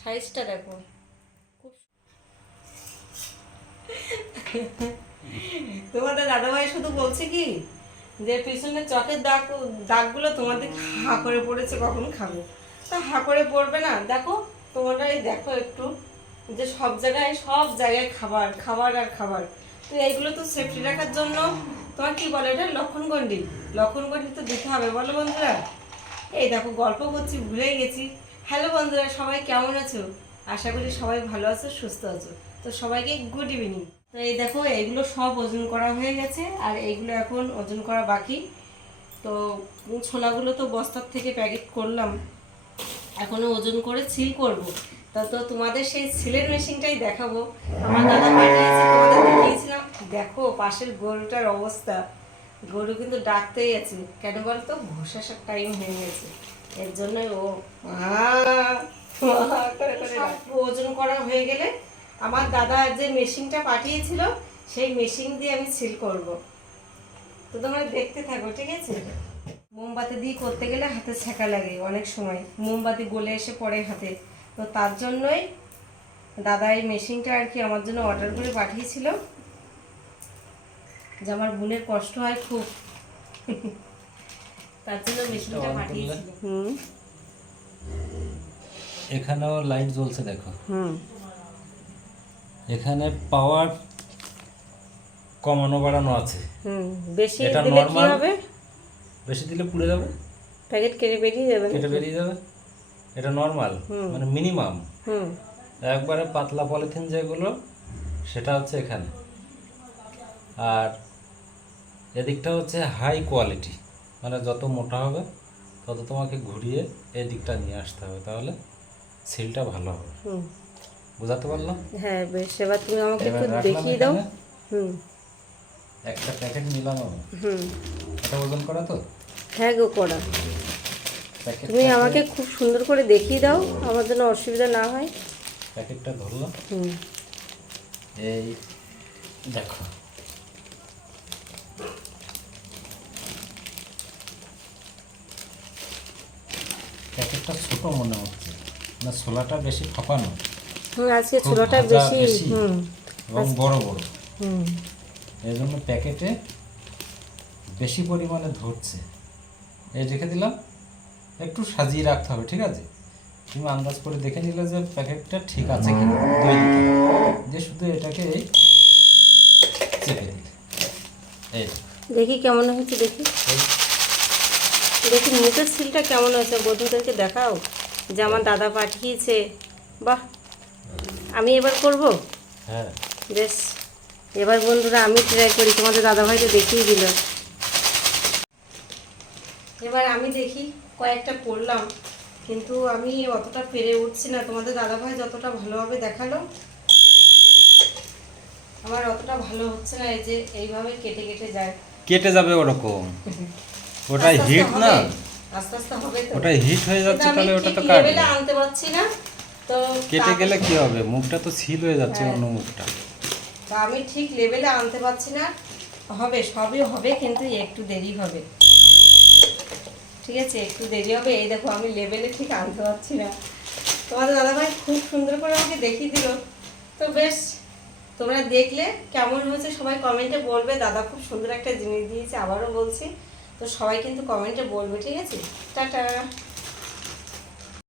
সাইজটা দেখো। তোমাদের দাদাভাই শুধু বলছে কি? যে পিছনে চকের দাগ, দাগগুলো তোমাদের হা করে পড়েছে, কখন খাব। তা হা করে পড়বে না। দেখো তোমরাই দেখো একটু যে সব জায়গায় সব জায়গায় খাবার খাবার আর খাবার। তো এইগুলো তো সেফটি রাখার জন্য। তোমার কি বলে এটা? লক্ষণগণ্ডি লক্ষণগণ্ডি তো দিতে হবে। বলো বন্ধুরা। এই দেখো, গল্প করছি, ভুলেই গেছি। হ্যালো বন্ধুরা, সবাই কেমন আছো? আশা করি সবাই ভালো আছো, সুস্থ আছো। তো সবাইকে গুড ইভিনিং তো এই দেখো এইগুলো সব ওজন করা হয়ে গেছে, আর এইগুলো এখন ওজন করা বাকি। তো ছোলাগুলো তো বস্তার থেকে প্যাকেট করলাম। এখনও ওজন করে সিল করব। তা তো তোমাদের সেই সিলের মেশিনটাই দেখাবো। আমার দাদা দেখিয়েছিলাম। দেখো, পাশের গরুটার অবস্থা। গরু কিন্তু ডাকতেই আছে। কেন বলতো? ঘোষাসার টাইম হয়ে গেছে। এর জন্যই ও। ওজন করা হয়ে গেলে আমার দাদা যে মেশিনটা পাঠিয়েছিল সেই মেশিন দিয়ে আমি সিল করব। তো তোমরা দেখতে থাকো ঠিক আছে? মোমবাতি দিয়ে করতে গেলে হাতে ছেঁকা লাগে অনেক সময়। মোমবাতি গলে এসে পড়ে হাতে। তো তার জন্যই দাদা এই মেশিনটা আর কি আমার জন্য অর্ডার করে পাঠিয়েছিল। যে আমার বোনের কষ্ট হয় খুব। তার জন্য মেশিনটা পাঠিয়েছিল। হুম। এখানেও লাইট জ্বলছে দেখো। হুম। এখানে পাওয়ার কমানো বাড়ানো আছে। হুম বেশি এটা দিলে কি? হবে? বেশি দিলে পুড়ে যাবে? প্যাকেট কেটে বেরিয়ে যাবে? কেটে বেরিয়ে যাবে? এটা নর্মাল মানে মিনিমাম হুম। একবারে পাতলা পলিথিন যেগুলো সেটা হচ্ছে এখানে। আর এদিকটা হচ্ছে হাই কোয়ালিটি মানে যত মোটা হবে তত তোমাকে ঘুরিয়ে এই দিকটা নিয়ে আসতে হবে তাহলে সিলটা ভালো হবে। হুম। বুঝাতে পারলাম? হ্যাঁ বেশ। এবার তুমি আমাকে একটু দেখিয়ে দাও। হুম। একটা প্যাকেট নিলাম হুম। এটা ওজন করা তো? হ্যাঁ গো করা। তুমি আমাকে খুব সুন্দর করে দেখিয়ে দাও আমার জন্য অসুবিধা না হয়। প্যাকেটটা ধরলাম। হুম। এই দেখো। প্যাকেটটা ছোট মনে হচ্ছে। না ছোলাটা বেশি ফাঁপানো হুম আজকে ছোলাটা বেশি। হুম। এবং বড় বড়। হুম। এই জন্য প্যাকেটে বেশি পরিমাণে ধরছে। এই রেখে দিলাম। একটু সাজিয়ে রাখতে হবে ঠিক আছে? তুমি আন্দাজ করে দেখে নিলে যে প্যাকেটটা ঠিক আছে কিনা দই দিতে হবে। শুধু এটাকে এই চেপে দিলে। এই। দেখি কেমন হয়েছে দেখি। দেখি মুখের সিলটা কেমন হয়েছে? বন্ধুদেরকে দেখাও। যে আমার দাদা পাঠিয়েছে। বাহ! আমি এবার করব? হ্যাঁ। বেশ। এবার বন্ধুরা আমি ট্রাই করি। তোমাদের দাদাভাই তো দেখিয়ে দিল। এবার আমি দেখি কয়েকটা করলাম। কিন্তু আমি অতটা পেরে উঠছি না। তোমাদের দাদাভাই যতটা ভালোভাবে দেখাল আমার অতটা ভালো হচ্ছে না। এই যে এইভাবে কেটে কেটে যায়। কেটে যাবে ওরকম। ওটা হিট না? আস্তে আস্তে হবে তো। ওটা হিট হয়ে যাচ্ছে তাহলে ওটা তো কাটবে। লেভেলে আনতে পারছি না তো কেটে গেলে কি হবে? মুখটা তো সিল হয়ে যাচ্ছে হ্যাঁ। অন্য মুখটা। তা আমি ঠিক লেভেলে আনতে পারছি না। হবে সবই হবে কিন্তু একটু দেরি হবে। ঠিক আছে একটু দেরি হবে। এই দেখো আমি লেভেলে ঠিক আনতে পারছি না। তোমাদের দাদাভাই খুব সুন্দর করে আমাকে দেখিয়ে দিল। তো বেশ তোমরা দেখলে কেমন হয়েছে সবাই কমেন্টে বলবে। দাদা খুব সুন্দর একটা জিনিস দিয়েছে আবারও বলছি। তো সবাই কিন্তু কমেন্টে বলবে ঠিক আছে? টাটা!